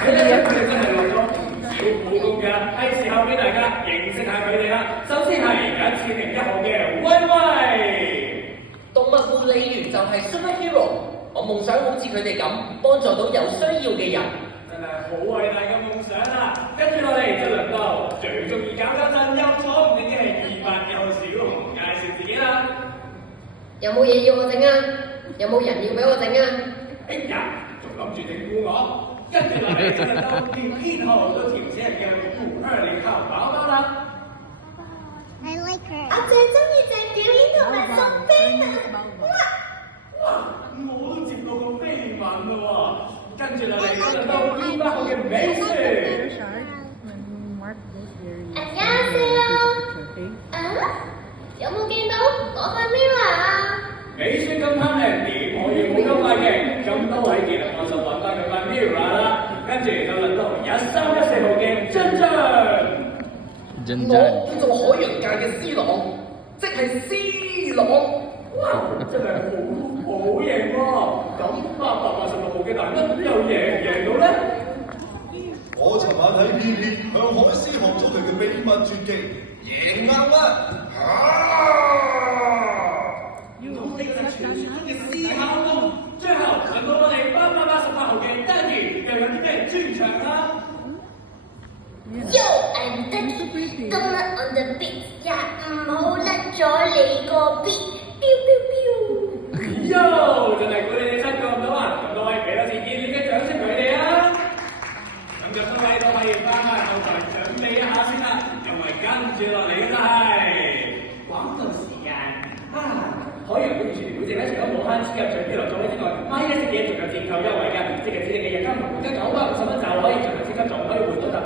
佢哋真係落咗唔少苦功㗎，係時候俾大家認識下佢哋啦。首先係1001號嘅威威，動物護理員就係 superhero， 我夢想好似佢哋咁幫助到有需要嘅人。真係好偉大嘅夢想啊！跟住落嚟就輪到最中意搞搞震又坐唔定嘅200號小紅介紹自己啦。有冇嘢要我整啊？有冇人要俾我整啊？哎呀，仲諗住整蠱我？跟住落嚟就輪到連編號都填寫嘅520號寶寶啦。I like her。我最中意就係表演同埋送飛啊！哇！我都接到個飛吻啦喎！跟住落嚟就輪到200號嘅美雪。안녕하세요。有冇見到我塊 mirror 啊？美雪咁貪靚，點可以冇咁快嘅？咁多位技能我就揾翻佢塊 mirror 啦。跟住就輪到1314號嘅珍珍。我叫做海洋界嘅 C 朗，即係 C 朗。哇！真係好型喎！咁886號嘅大蚊又贏唔贏到咧？我尋晚睇 TV 向海獅學咗佢嘅秘密絕技，贏硬啦！我哋就係傳説中嘅思考功。最後輪到我哋888號嘅 Daddy 又有啲咩專長啦Yo I'm Daddy，今日 on the beat 呀，唔好甩咗你個 beat。